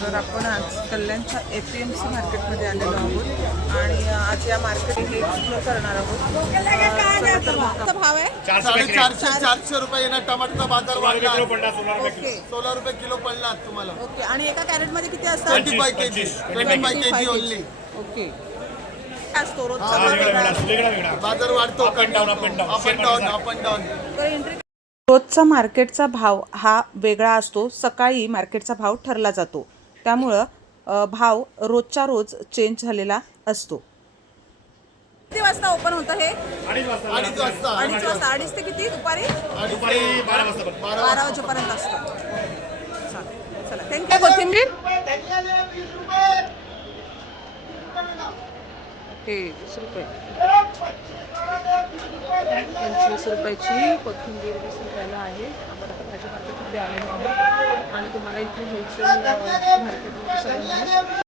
तर आपण आज कल्याणच्या ए पी एम सी मार्केटमध्ये आलेलो आहोत आणि आज या मार्केट हे एक्सप्लोर करणार आहोत भाव आहे? साडेचारशे चारशे रुपये येणार टमाटरचा बाजार वाढला. ओके सोळा रुपये किलो पडला तुम्हाला. ओके आणि एका कॅरेटमध्ये किती असतात? Twenty five K G twenty five K G only okay काय असतो रोजचा भाव वेगळा. बाजार वाढतो. Up and down up and down up and down तर एंट्री रोजचा मार्केटचा भाव हा वेगळा असतो. सकाळी मार्केटचा भाव ठरला जातो. त्यामुळं भाव रोजच्या रोज चेंज झालेला असतो. किती वाजता ओपन होतं हे? अडीच वाजता. अडीच वाजता. अडीच ते किती? दुपारी? दुपारी बारा वाजेपर्यंत असतं. चला. थँक्यू कोथिंबीर. हे वीस रुपये. पंचवीस रुपयाची कोथिंबीर वीस रुपयाला आहे. आपण आता भाजी मार्केटमध्ये आलेलो आहोत आणि तुम्हाला इथे होलसेल मार्केटमध्ये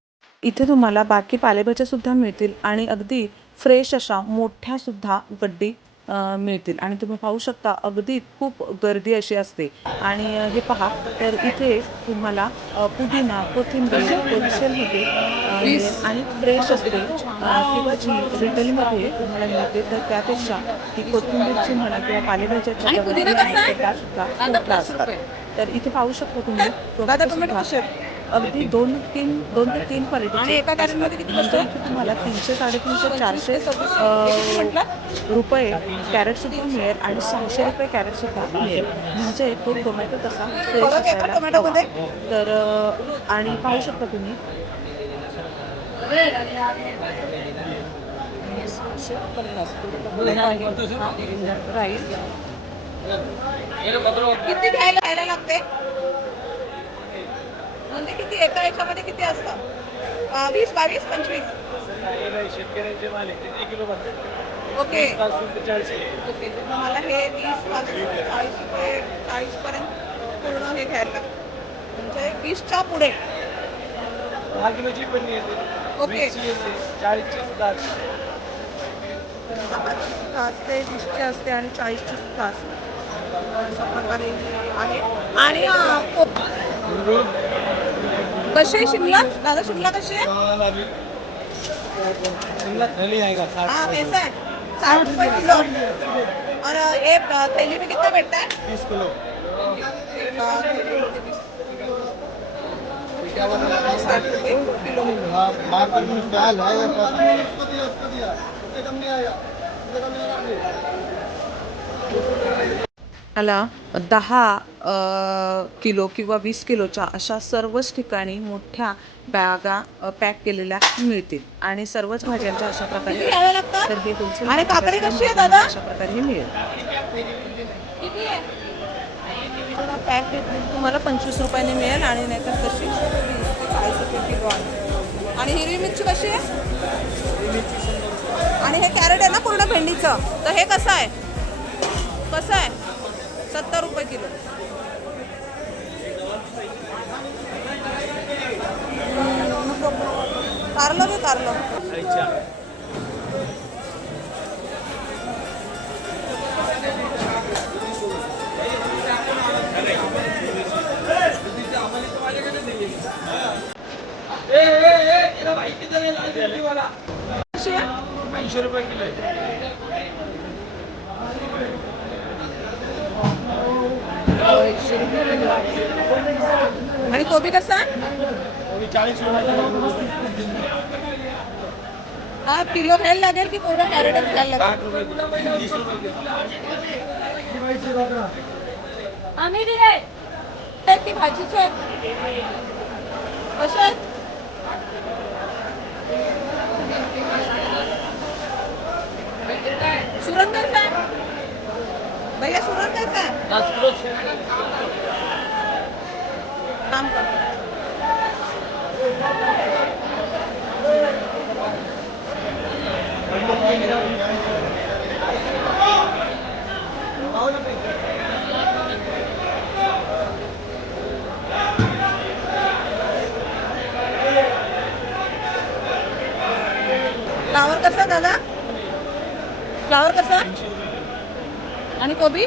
इथे तुम्हाला बाकी पालेभाज्या सुद्धा मिळतील आणि अगदी फ्रेश अशा मोठ्या सुद्धा गड्डी मिळतील. आणि तुम्ही पाहू शकता अगदी खूप गर्दी अशी असते. आणि हे पहा तर इथे तुम्हाला पुदिना कोथिंबीर मिळेल आणि फ्रेश असते. रिटेलमध्ये तुम्हाला मिळते तर त्यापेक्षा ती कोथिंबीरची म्हणा किंवा त्या सुद्धा असतात तर इथे पाहू शकता तुम्ही अगदी दोन तीन दोन ते तीन आणि एका कॅरेटमध्ये किती बसतो तुम्हाला तीनशे साडेतीनशे चारशे अ, रुपये कॅरेट सुद्धा मिळेल आणि सहाशे रुपये कॅरेट सुद्धा मिळेल. म्हणजे तो टोमॅटो तसा फ्रेश असायला हवा. तर अ, आणि पाहू शकता तुम्ही. सहाशे पन्नास. राईस किती घ्यायला लागते? म्हणजे किती एका याच्यामध्ये किती असतं अं, वीस बावीस पंचवीस? शेतकऱ्यांचे माल किलो ओके. ओके मला हे वीसपासून चाळीस रुपये चाळीस पर्यंत पूर्ण हे घ्यायला लागतं म्हणजे वीसच्या पुढे. दहा किलोची पण येते. ओके. चाळीसची सुद्धा असते. वीसची असते आणि चाळीसची सुद्धा असते. अशा प्रकारे आहे. आणि को- कशी आहे शिमला? दादा शिमला कशी आहे? शिमला हाँ वैसा है साठ रुपए किलो. और ये थैली में कितना बैठता है किलो साठ रुपये किलो मार्केट में मला दहा किलो किंवा वीस किलोच्या अशा सर्वच ठिकाणी मोठ्या बॅगा पॅक केलेल्या मिळतील. आणि सर्वच भाज्यांच्या अशा प्रकारे तर हे होलसेल कशी? अशा प्रकारे मिळेल. पॅक तुम्हाला पंचवीस रुपयाने मिळेल आणि नाहीतर ते चाळीस रुपये किलो आहे. आणि हिरवी मिरची कशी आहे? आणि हे कॅरेट आहे ना पूर्ण भेंडीचं? तर हे कसं आहे? कसं आहे? सत्तर रुपये किलो. कारलं बी कारलं. ऐंशी रुपये किलो आणि कोबी कसा हा किलो घ्यायला लागेल की पूर्ण कॅरेटच घ्यायला लागेल? आम्ही दिले. ते ती भाजीची कशी आहे सुरण कैसा है भैया सुरण कैसा है पाच किलो काम कर फ्लावर कसा दादा? फ्लावर कसा? आणि कोबी?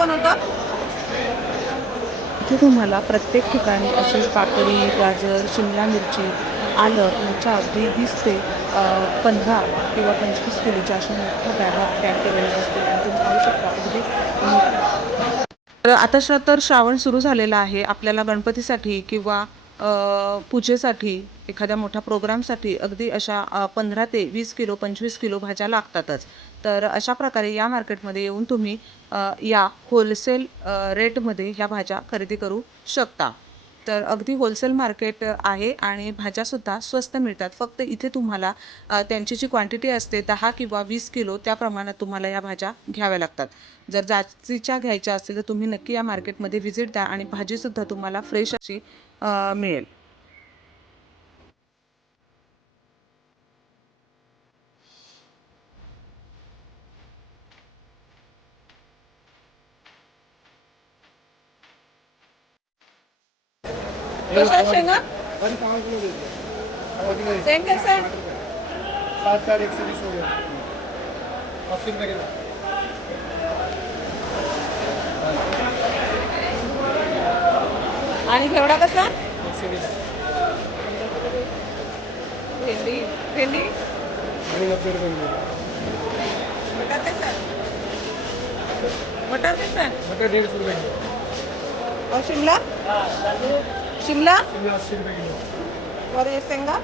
वाजता होतं इथे तुम्हाला प्रत्येक ठिकाणी असे काकडी गाजर शिमला मिरची आलं यांच्या अगदी वीस ते पंधरा किंवा पंचवीस किलोच्या अशा मोठ्या बॅगा पॅक केलेल्या असतील आणि तुम्ही खाऊ शकता. अगदी तर आता श तर श्रावण सुरू झालेला आहे. आपल्याला गणपतीसाठी किंवा पूजेसाठी एखाद्या मोठ्या प्रोग्रामसाठी अगदी अशा पंधरा ते वीस किलो पंचवीस किलो भाज्या लागतातच. तर अशा प्रकारे या मार्केटमध्ये येऊन तुम्ही या होलसेल रेटमध्ये ह्या भाज्या खरेदी करू शकता. तर अगदी होलसेल मार्केट आहे आणि भाज्यासुद्धा स्वस्त मिळतात. फक्त इथे तुम्हाला त्यांची जी क्वांटिटी असते दहा किंवा वीस किलो त्या प्रमाणात तुम्हाला या भाज्या घ्याव्या लागतात. जर जास्तीच्या घ्यायच्या असतील तर तुम्ही नक्की या मार्केटमध्ये व्हिजिट द्या आणि भाजीसुद्धा तुम्हाला फ्रेश अशी मिळेल. कैसा सात चार एकशे वीस हो आणि घेवडा कसा? एकशे वीस. भेंडी. भेंडी? आणि नब्बे रुपये किलो मटर कैसा? मटर कैसा? मटर डेढ़ सौ रुपये और शिमला? शिमला और ये शेंगा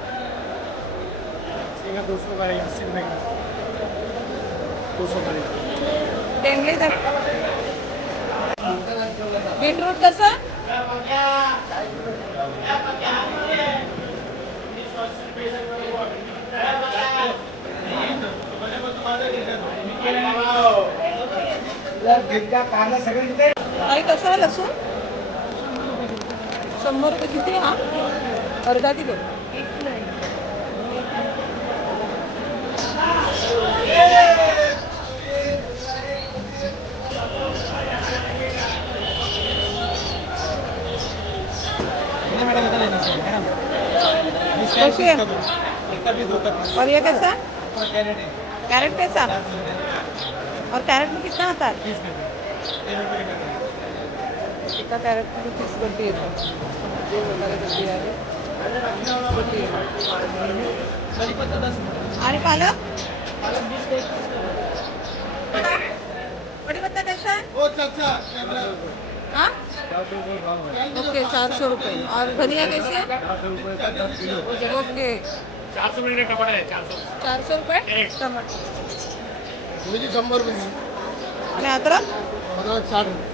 दो सौ का? है अस्सी रुपये किलो दो सौ का टेंगली बीटरूट कसा? आई कसा आहे लसूण? शंभर रुपये किती हा? अर्धा और ये कैसा? कैरेट कैसा? और कैरेट में कितना आता है? कॅरेटमध्ये तीस गड्डी येतात जे वगैरे गड्डी आहे. आणि पालक? है हाँ? ओके चार सौ रुपये. और धनिया कैसे? है ओके चार सौ आहे चार सौ रुपये? टमाटर. शंभर रुपये आणि अदरक साठ रुपये।